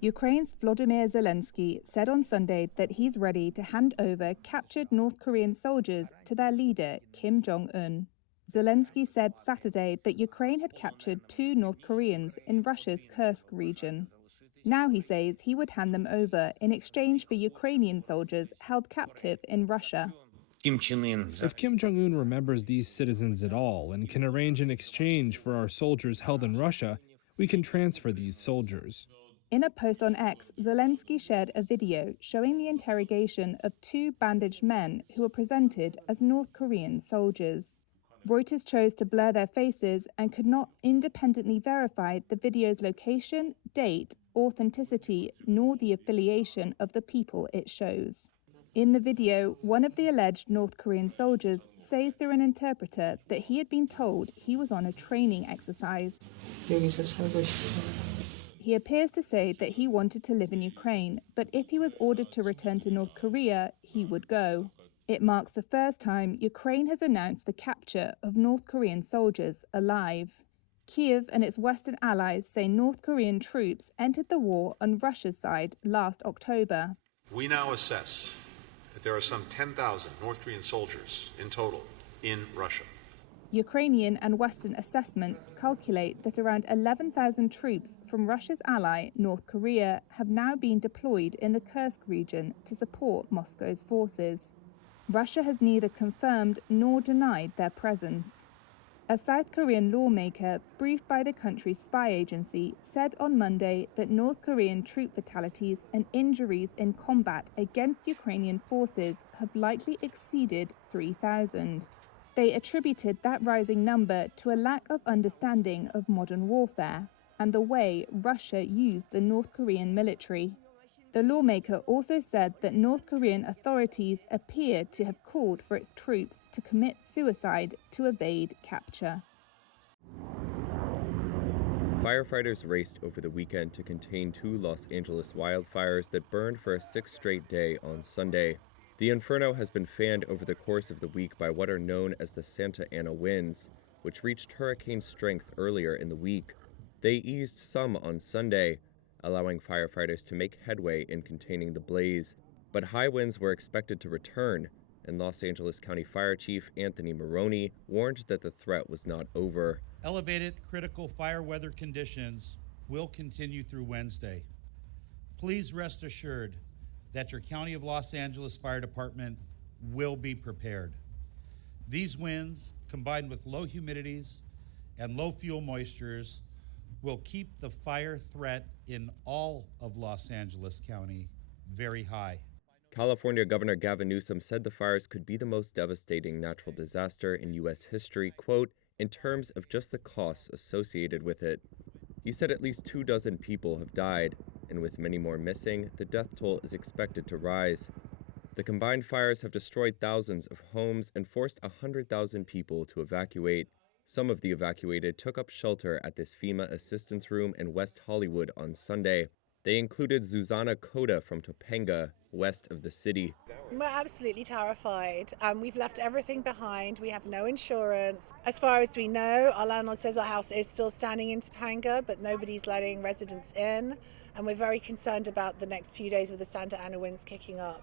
Ukraine's Volodymyr Zelenskyy said on Sunday that he's ready to hand over captured North Korean soldiers to their leader, Kim Jong-un. Zelenskyy said Saturday that Ukraine had captured 2 North Koreans in Russia's Kursk region. Now he says he would hand them over in exchange for Ukrainian soldiers held captive in Russia. If Kim Jong-un remembers these citizens at all and can arrange an exchange for our soldiers held in Russia, we can transfer these soldiers. In a post on X, Zelenskyy shared a video showing the interrogation of 2 bandaged men who were presented as North Korean soldiers. Reuters chose to blur their faces and could not independently verify the video's location, date, authenticity, nor the affiliation of the people it shows. In the video, one of the alleged North Korean soldiers says through an interpreter that he had been told he was on a training exercise. He appears to say that he wanted to live in Ukraine, but if he was ordered to return to North Korea, he would go. It marks the first time Ukraine has announced the capture of North Korean soldiers alive. Kyiv and its Western allies say North Korean troops entered the war on Russia's side last October. We now assess that there are some 10,000 North Korean soldiers in total in Russia. Ukrainian and Western assessments calculate that around 11,000 troops from Russia's ally, North Korea, have now been deployed in the Kursk region to support Moscow's forces. Russia has neither confirmed nor denied their presence. A South Korean lawmaker briefed by the country's spy agency said on Monday that North Korean troop fatalities and injuries in combat against Ukrainian forces have likely exceeded 3,000. They attributed that rising number to a lack of understanding of modern warfare and the way Russia used the North Korean military. The lawmaker also said that North Korean authorities appear to have called for its troops to commit suicide to evade capture. Firefighters raced over the weekend to contain 2 Los Angeles wildfires that burned for a 6th straight day on Sunday. The inferno has been fanned over the course of the week by what are known as the Santa Ana winds, which reached hurricane strength earlier in the week. They eased some on Sunday, allowing firefighters to make headway in containing the blaze. But high winds were expected to return, and Los Angeles County Fire Chief Anthony Maroney warned that the threat was not over. Elevated critical fire weather conditions will continue through Wednesday. Please rest assured that your County of Los Angeles Fire Department will be prepared. These winds, combined with low humidities and low fuel moistures, will keep the fire threat in all of Los Angeles County very high. California Governor Gavin Newsom said the fires could be the most devastating natural disaster in U.S. history, quote, in terms of just the costs associated with it. He said at least 24 people have died, and with many more missing, the death toll is expected to rise. The combined fires have destroyed thousands of homes and forced 100,000 people to evacuate. Some of the evacuated took up shelter at this FEMA assistance room in West Hollywood on Sunday. They included Zuzana Koda from Topanga, west of the city. We're absolutely terrified. We've left everything behind. We have no insurance. As far as we know, our landlord says our house is still standing in Topanga, but nobody's letting residents in. And we're very concerned about the next few days with the Santa Ana winds kicking up.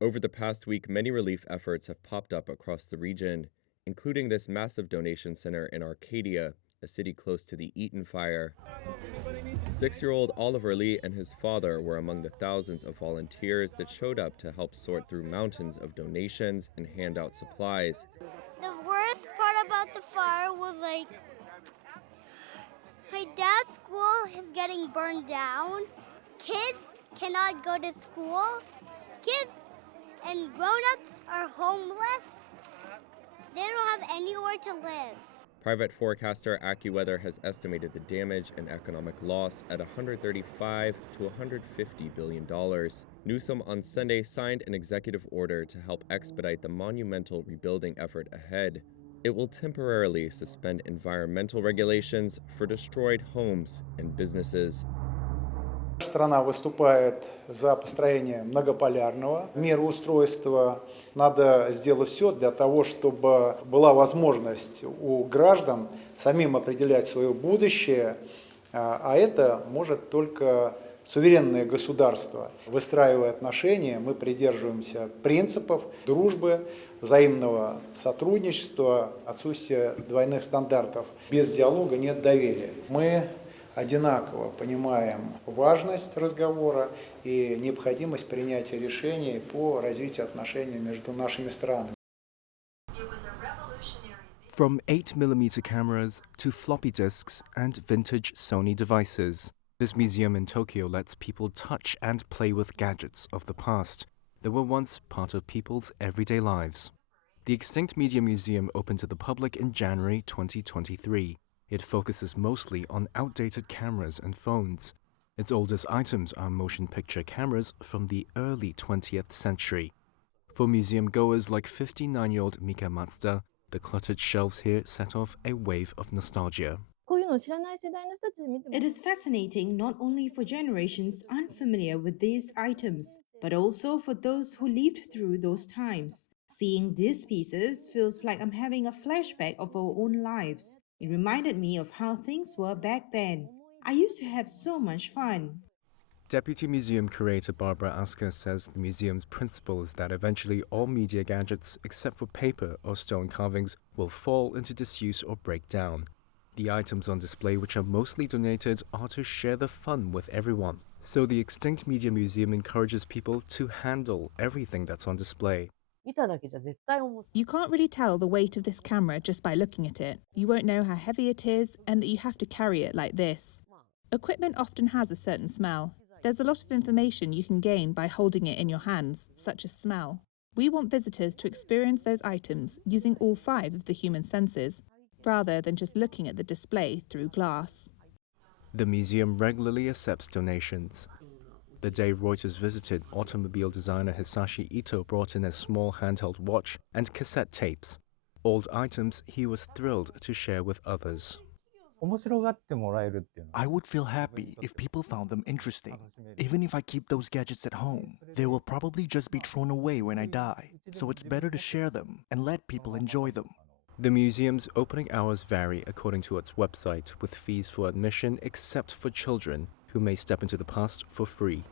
Over the past week, many relief efforts have popped up across the region, including this massive donation center in Arcadia, a city close to the Eaton fire. 6-year-old Oliver Lee and his father were among the thousands of volunteers that showed up to help sort through mountains of donations and hand out supplies. The worst part about the fire was my dad's school is getting burned down. Kids cannot go to school. Kids and grown-ups are homeless. They don't have anywhere to live. Private forecaster AccuWeather has estimated the damage and economic loss at $135 to $150 billion. Newsom on Sunday signed an executive order to help expedite the monumental rebuilding effort ahead. It will temporarily suspend environmental regulations for destroyed homes and businesses. Страна выступает за построение многополярного мироустройства. Надо сделать все для того, чтобы была возможность у граждан самим определять свое будущее, А это может только суверенное государство. Выстраивая отношения, мы придерживаемся принципов дружбы, взаимного сотрудничества, отсутствия двойных стандартов. Без диалога нет доверия. Мы одинаково понимаем важность разговора и необходимость принятия решений по развитию отношений между нашими странами. From 8mm cameras to floppy disks and vintage Sony devices, this museum in Tokyo lets people touch and play with gadgets of the past that were once part of people's everyday lives. The Extinct Media Museum opened to the public in January 2023. It focuses mostly on outdated cameras and phones. Its oldest items are motion picture cameras from the early 20th century. For museum goers like 59-year-old Mika Matsuda, the cluttered shelves here set off a wave of nostalgia. It is fascinating not only for generations unfamiliar with these items, but also for those who lived through those times. Seeing these pieces feels like I'm having a flashback of our own lives. It reminded me of how things were back then. I used to have so much fun. Deputy Museum Curator Barbara Asker says the museum's principle is that eventually all media gadgets, except for paper or stone carvings, will fall into disuse or break down. The items on display, which are mostly donated, are to share the fun with everyone. So the Extinct Media Museum encourages people to handle everything that's on display. You can't really tell the weight of this camera just by looking at it. You won't know how heavy it is and that you have to carry it like this. Equipment often has a certain smell. There's a lot of information you can gain by holding it in your hands, such as smell. We want visitors to experience those items using all 5 of the human senses, rather than just looking at the display through glass. The museum regularly accepts donations. The day Reuters visited, automobile designer Hisashi Ito brought in a small handheld watch and cassette tapes, old items he was thrilled to share with others. I would feel happy if people found them interesting. Even if I keep those gadgets at home, they will probably just be thrown away when I die, so it's better to share them and let people enjoy them. The museum's opening hours vary according to its website, with fees for admission except for children, who may step into the past for free.